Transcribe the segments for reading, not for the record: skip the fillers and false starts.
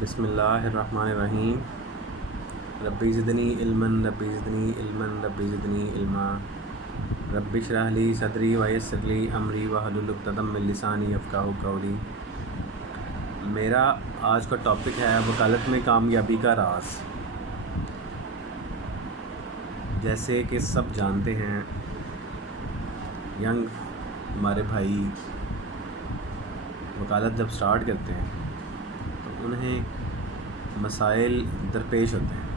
بسم اللہ الرحمن الرحیم۔ ربی زدنی علما ربی زدنی علما ربی زدنی علما رب اشرح لی صدری ویسر لی امری واحلل عقدۃ من لسانی یفقہوا قولی۔ میرا آج کا ٹاپک ہے وکالت میں کامیابی کا راز۔ جیسے کہ سب جانتے ہیں، ینگ ہمارے بھائی وکالت جب سٹارٹ کرتے ہیں تو انہیں مسائل درپیش ہوتے ہیں،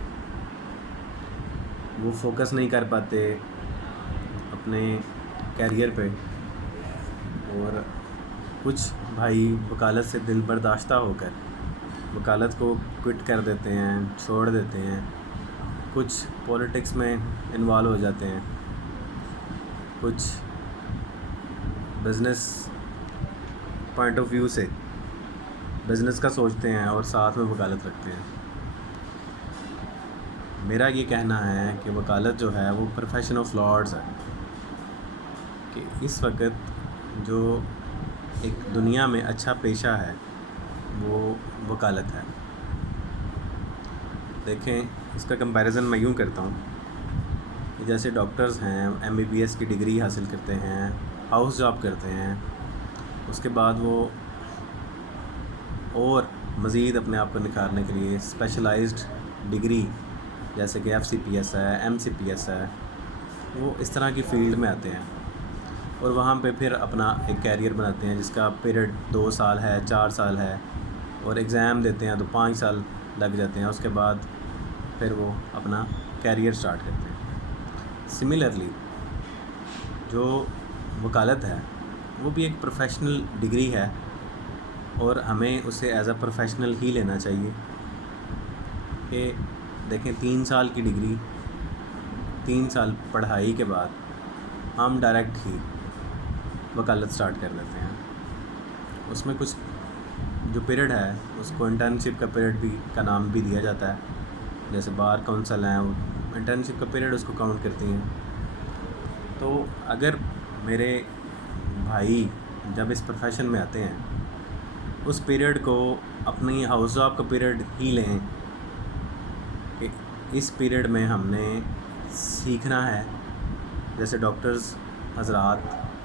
وہ فوکس نہیں کر پاتے اپنے کیریئر پہ، اور کچھ بھائی وکالت سے دل برداشتہ ہو کر وکالت کو کوئٹ کر دیتے ہیں، چھوڑ دیتے ہیں، کچھ پولیٹکس میں انوالو ہو جاتے ہیں، کچھ بزنس پوائنٹ آف ویو سے بزنس کا سوچتے ہیں اور ساتھ میں وکالت رکھتے ہیں۔ میرا یہ کہنا ہے کہ وکالت جو ہے وہ پروفیشن آف لارڈز ہے، کہ اس وقت جو ایک دنیا میں اچھا پیشہ ہے وہ وکالت ہے۔ دیکھیں، اس کا کمپیریزن میں یوں کرتا ہوں کہ جیسے ڈاکٹرز ہیں، MBBS کی ڈگری حاصل کرتے ہیں، ہاؤس جاب کرتے ہیں، اس کے بعد وہ اور مزید اپنے آپ کو نکھارنے کے لیے اسپیشلائزڈ ڈگری جیسے کہ FCPS ہے، MCPS ہے، وہ اس طرح کی فیلڈ میں آتے ہیں اور وہاں پہ پھر اپنا ایک کیریئر بناتے ہیں جس کا پیریڈ 2 سال ہے، 4 سال ہے، اور ایگزام دیتے ہیں تو 5 سال لگ جاتے ہیں، اس کے بعد پھر وہ اپنا کیریئر سٹارٹ کرتے ہیں۔ سملرلی جو وکالت ہے وہ بھی ایک پروفیشنل ڈگری ہے، اور ہمیں اسے ایز اے پروفیشنل ہی لینا چاہیے۔ کہ دیکھیں، 3 سال کی ڈگری، 3 سال پڑھائی کے بعد ہم ڈائریکٹ ہی وکالت سٹارٹ کر دیتے ہیں۔ اس میں کچھ جو پیریڈ ہے اس کو انٹرنشپ کا پیریڈ بھی کا نام بھی دیا جاتا ہے، جیسے بار کونسل ہیں، وہ انٹرنشپ کا پیریڈ اس کو کاؤنٹ کرتی ہیں۔ تو اگر میرے بھائی جب اس پروفیشن میں آتے ہیں اس پیریڈ کو اپنی ہاؤس جاب کا پیریڈ ہی لیں، کہ اس پیریڈ میں ہم نے سیکھنا ہے، جیسے ڈاکٹرز حضرات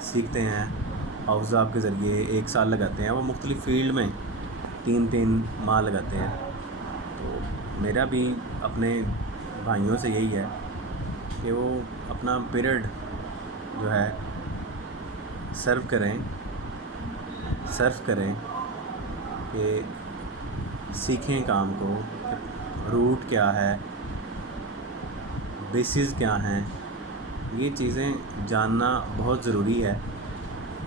سیکھتے ہیں ہاؤس جاب کے ذریعے، 1 سال لگاتے ہیں، وہ مختلف فیلڈ میں 3 ماہ لگاتے ہیں۔ تو میرا بھی اپنے بھائیوں سے یہی ہے کہ وہ اپنا پیریڈ جو ہے سرو کریں کہ سیکھیں کام کو، روٹ کیا ہے، بیسز کیا ہیں، یہ چیزیں جاننا بہت ضروری ہے۔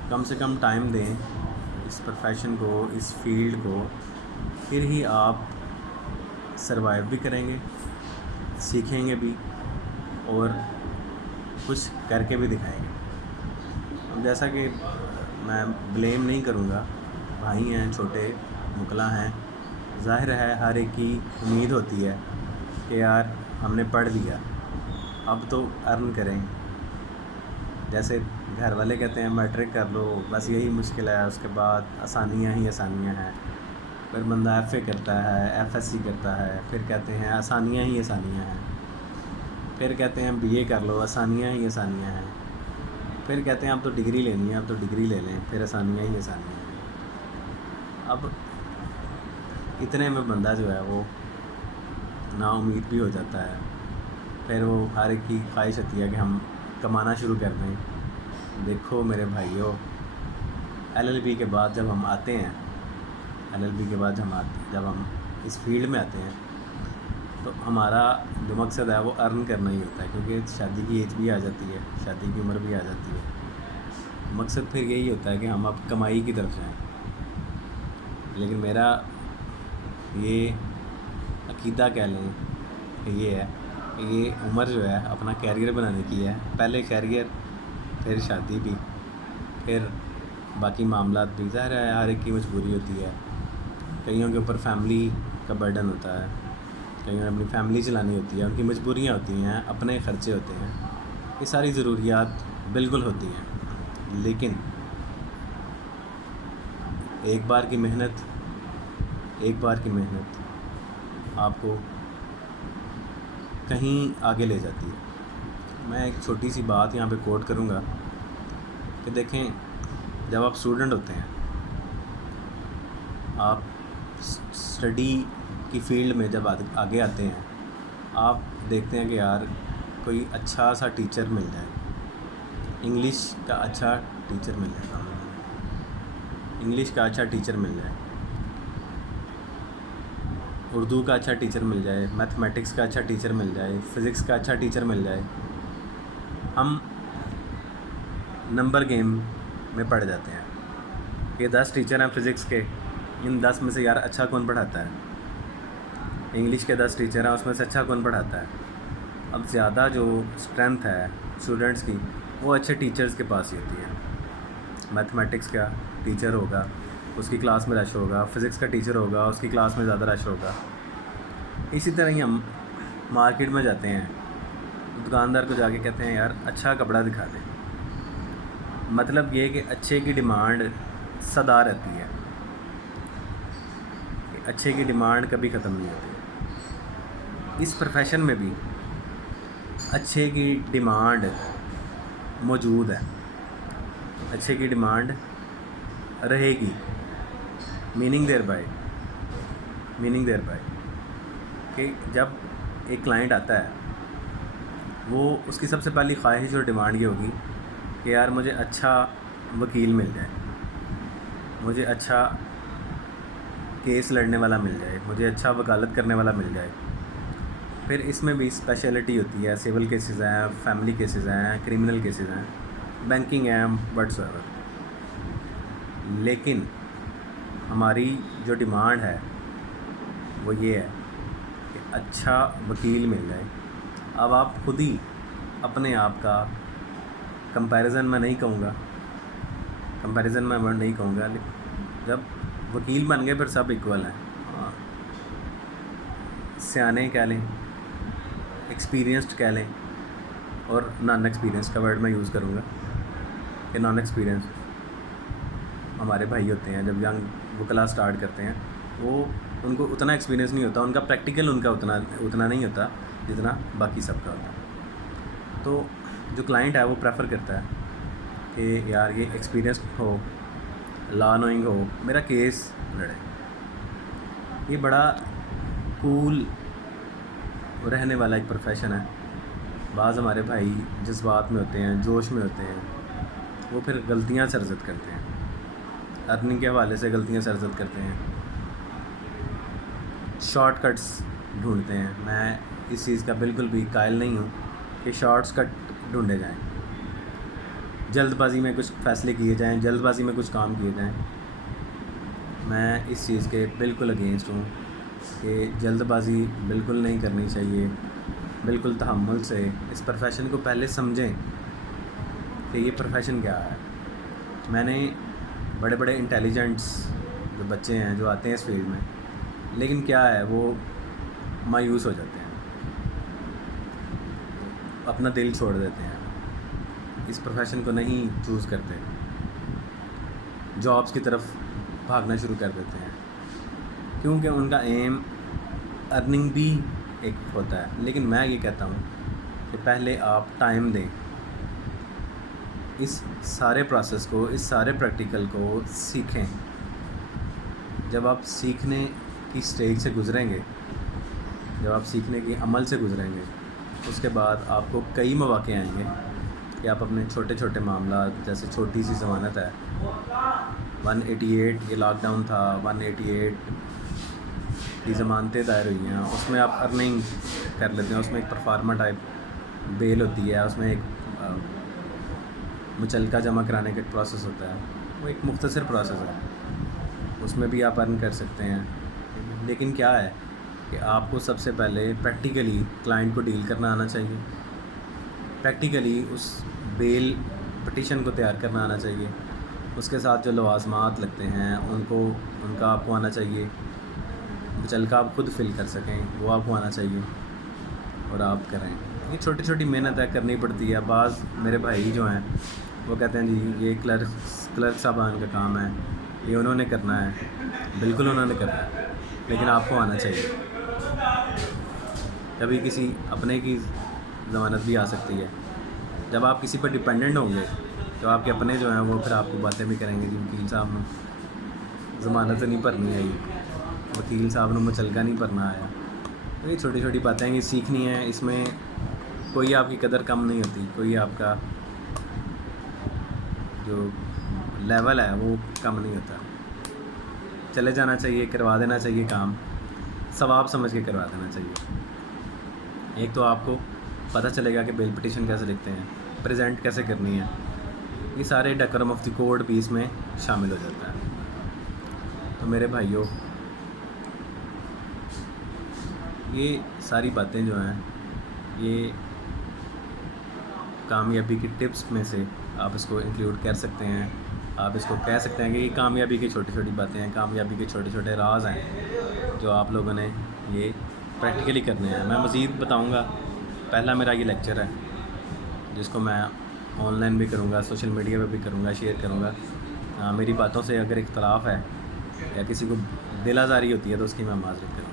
کم سے کم ٹائم دیں اس پروفیشن کو، اس فیلڈ کو، پھر ہی آپ سروائیو بھی کریں گے، سیکھیں گے بھی، اور کچھ کر کے بھی دکھائیں گے۔ جیسا کہ میں بلیم نہیں کروں گا، بھائی ہیں، چھوٹے مکلا ہیں، ظاہر ہے ہر ایک کی امید ہوتی ہے کہ یار ہم نے پڑھ لیا، اب تو ارن کریں۔ جیسے گھر والے کہتے ہیں میٹرک کر لو، بس یہی مشکل ہے، اس کے بعد آسانیاں ہی آسانیاں ہیں۔ پھر بندہ FA کرتا ہے، FSC کرتا ہے، پھر کہتے ہیں آسانیاں ہی آسانیاں ہیں، پھر کہتے ہیں BA کر لو، آسانیاں ہی آسانیاں ہیں، پھر کہتے ہیں اب تو ڈگری لینی ہے، اب تو ڈگری لے لیں، پھر آسانیاں ہی آسانیاں ہیں۔ اب اتنے میں بندہ جو ہے وہ نا امید بھی ہو جاتا ہے، پھر وہ ہر ایک کی خواہش ہوتی ہے کہ ہم کمانا شروع کر دیں۔ دیکھو میرے بھائیوں، LLB کے بعد جب ہم آتے ہیں، LLB کے بعد جب ہم اس فیلڈ میں آتے ہیں تو ہمارا جو مقصد ہے وہ ارن کرنا ہی ہوتا ہے، کیونکہ شادی کی ایج بھی آ جاتی ہے، شادی کی عمر بھی آ جاتی ہے۔ مقصد پھر یہی ہوتا ہے کہ ہم اب کمائی کی طرف جائیں۔ لیکن میرا یہ عقیدہ کہہ لیں کہ یہ ہے کہ یہ عمر جو ہے اپنا کیریئر بنانے کی ہے، پہلے کیریئر، پھر شادی بھی، پھر باقی معاملات بھی۔ ظاہر ہے ہر ایک کی مجبوری ہوتی ہے، کئیوں کے اوپر فیملی کا برڈن ہوتا ہے، کئیوں نے اپنی فیملی چلانی ہوتی ہے، ان کی مجبوریاں ہوتی ہیں، اپنے خرچے ہوتے ہیں، یہ ساری ضروریات بالکل ہوتی ہیں۔ لیکن ایک بار کی محنت ایک بار کی محنت آپ کو کہیں آگے لے جاتی ہے۔ میں ایک چھوٹی سی بات یہاں پہ کوٹ کروں گا کہ دیکھیں، جب آپ اسٹوڈنٹ ہوتے ہیں، آپ اسٹڈی کی فیلڈ میں جب آگے آتے ہیں، آپ دیکھتے ہیں کہ یار کوئی اچھا سا ٹیچر مل جائے، انگلش کا اچھا ٹیچر مل جائے، انگلش کا اچھا ٹیچر مل جائے، اردو کا اچھا ٹیچر مل جائے، میتھمیٹکس کا اچھا ٹیچر مل جائے، فزکس کا اچھا ٹیچر مل جائے۔ ہم نمبر گیم میں پڑ جاتے ہیں کہ 10 ٹیچر ہیں فزکس کے، ان 10 میں سے یار اچھا کون پڑھاتا ہے، انگلش کے 10 ٹیچر ہیں، اس میں سے اچھا کون پڑھاتا ہے۔ اب زیادہ جو اسٹرینتھ ہے اسٹوڈنٹس کی وہ اچھے ٹیچرز کے پاس ہی ہوتی ہے۔ میتھمیٹکس کا ٹیچر ہوگا، اس کی کلاس میں رش ہوگا، فزکس کا ٹیچر ہوگا، اس کی کلاس میں زیادہ رش ہوگا۔ اسی طرح ہی ہم مارکیٹ میں جاتے ہیں، دکاندار کو جا کے کہتے ہیں یار اچھا کپڑا دکھا دیں، مطلب یہ کہ اچھے کی ڈیمانڈ سدا رہتی ہے، اچھے کی ڈیمانڈ کبھی ختم نہیں ہوتی۔ اس پروفیشن میں بھی اچھے کی ڈیمانڈ موجود ہے، اچھے کی ڈیمانڈ رہے گی، میننگ دیر بائی کہ جب ایک کلائنٹ آتا ہے، وہ اس کی سب سے پہلی خواہش اور ڈیمانڈ یہ ہوگی کہ یار مجھے اچھا وکیل مل جائے، مجھے اچھا کیس لڑنے والا مل جائے، مجھے اچھا وکالت کرنے والا مل جائے۔ پھر اس میں بھی اسپیشلٹی ہوتی ہے، سول کیسز ہیں، فیملی کیسز ہیں، کرمنل کیسز ہیں، بینکنگ ہیں، وٹس ایور۔ لیکن ہماری جو ڈیمانڈ ہے وہ یہ ہے کہ اچھا وکیل مل جائے۔ اب آپ خود ہی اپنے آپ کا کمپیریزن میں نہیں کہوں گا، جب وکیل بن گئے پھر سب ایکول ہیں، سیانے کہہ لیں، ایکسپیرینسڈ کہہ لیں، اور نان ایکسپیرینس کا ورڈ میں یوز کروں گا کہ نان ایکسپیرینس ہمارے بھائی ہوتے ہیں، جب ینگ وکلا سٹارٹ کرتے ہیں، وہ ان کو اتنا ایکسپیرینس نہیں ہوتا، ان کا پریکٹیکل ان کا اتنا نہیں ہوتا جتنا باقی سب کا ہوتا۔ تو جو کلائنٹ ہے وہ پریفر کرتا ہے کہ یار یہ ایکسپیرینس ہو، لا نوئنگ ہو، میرا کیس لڑے۔ یہ بڑا کول رہنے والا ایک پروفیشن ہے۔ بعض ہمارے بھائی جذبات میں ہوتے ہیں، جوش میں ہوتے ہیں، وہ پھر غلطیاں سرزد کرتے ہیں، ارننگ کے حوالے سے غلطیاں سرزد کرتے ہیں، شارٹ کٹس ڈھونڈتے ہیں۔ میں اس چیز کا بالکل بھی قائل نہیں ہوں کہ شارٹس کٹ ڈھونڈے جائیں، جلد بازی میں کچھ فیصلے کیے جائیں، جلد بازی میں کچھ کام کیے جائیں۔ میں اس چیز کے بالکل اگینسٹ ہوں کہ جلد بازی بالکل نہیں کرنی چاہیے، بالکل تحمل سے اس پروفیشن کو پہلے سمجھیں کہ یہ پروفیشن کیا ہے۔ میں نے بڑے بڑے انٹیلیجنٹس جو بچے ہیں جو آتے ہیں اس فیلڈ میں، لیکن کیا ہے وہ مایوس ہو جاتے ہیں، اپنا دل چھوڑ دیتے ہیں، اس پروفیشن کو نہیں چوز کرتے، جابس کی طرف بھاگنا شروع کر دیتے ہیں، کیونکہ ان کا ایم ارننگ بھی ایک ہوتا ہے۔ لیکن میں یہ کہتا ہوں کہ پہلے آپ ٹائم دیں، اس سارے پروسیس کو، اس سارے پریکٹیکل کو سیکھیں۔ جب آپ سیکھنے کی سٹیج سے گزریں گے، جب آپ سیکھنے کے عمل سے گزریں گے، اس کے بعد آپ کو کئی مواقع آئیں گے کہ آپ اپنے چھوٹے چھوٹے معاملات، جیسے چھوٹی سی ضمانت ہے 188، یہ لاک ڈاؤن تھا، 188 کی ضمانتیں دائر ہوئی ہیں، اس میں آپ ارننگ کر لیتے ہیں، اس میں ایک پرفارما ٹائپ بیل ہوتی ہے، اس میں ایک مچلکہ جمع کرانے کا ایک پروسیس ہوتا ہے، وہ ایک مختصر پروسیس ہے، اس میں بھی آپ ارن کر سکتے ہیں۔ لیکن کیا ہے کہ آپ کو سب سے پہلے پریکٹیکلی کلائنٹ کو ڈیل کرنا آنا چاہیے، پریکٹیکلی اس بیل پٹیشن کو تیار کرنا آنا چاہیے، اس کے ساتھ جو لوازمات لگتے ہیں ان کا آپ کو آنا چاہیے، مچلکہ آپ خود فل کر سکیں وہ آپ کو آنا چاہیے، اور آپ کریں۔ یہ چھوٹی چھوٹی محنت ہے، کرنی پڑتی ہے۔ بعض میرے بھائی جو ہیں وہ کہتے ہیں جی یہ کلرک صاحبان کا کام ہے، یہ انہوں نے کرنا ہے، بالکل انہوں نے کرنا ہے، لیکن آپ کو آنا چاہیے. کبھی کسی اپنے کی ضمانت بھی آ سکتی ہے. جب آپ کسی پر ڈپینڈنٹ ہوں گے تو آپ کے اپنے جو ہیں وہ پھر آپ کو باتیں بھی کریں گے جی وکیل صاحب نے ضمانت نہیں بھرنی آئی, وکیل صاحب نے مچلکا نہیں بھرنا آیا. تو یہ چھوٹی چھوٹی باتیں یہ سیکھنی ہیں. اس میں کوئی آپ کی قدر کم نہیں ہوتی, کوئی آپ کا جو لیول ہے وہ کم نہیں ہوتا. چلے جانا چاہیے, کروا دینا چاہیے کام, ثواب سمجھ کے کروا دینا چاہیے. ایک تو آپ کو پتہ چلے گا کہ بیل پٹیشن کیسے لکھتے ہیں, پریزنٹ کیسے کرنی ہے, یہ سارے ڈیکورم آف دی کورٹ بھی اس میں شامل ہو جاتا ہے. تو میرے بھائیوں, یہ ساری باتیں جو ہیں یہ کامیابی کی ٹپس میں سے آپ اس کو انکلیوڈ کر سکتے ہیں. آپ اس کو کہہ سکتے ہیں کہ یہ کامیابی کی چھوٹی چھوٹی باتیں ہیں, کامیابی کے چھوٹے چھوٹے راز ہیں جو آپ لوگوں نے یہ پریکٹیکلی کرنے ہیں. میں مزید بتاؤں گا. پہلا میرا یہ لیکچر ہے جس کو میں آن لائن بھی کروں گا, سوشل میڈیا پہ بھی کروں گا, شیئر کروں گا. میری باتوں سے اگر اختلاف ہے یا کسی کو دل آزاری ہوتی ہے تو اس کی میں معذرت کروں گا.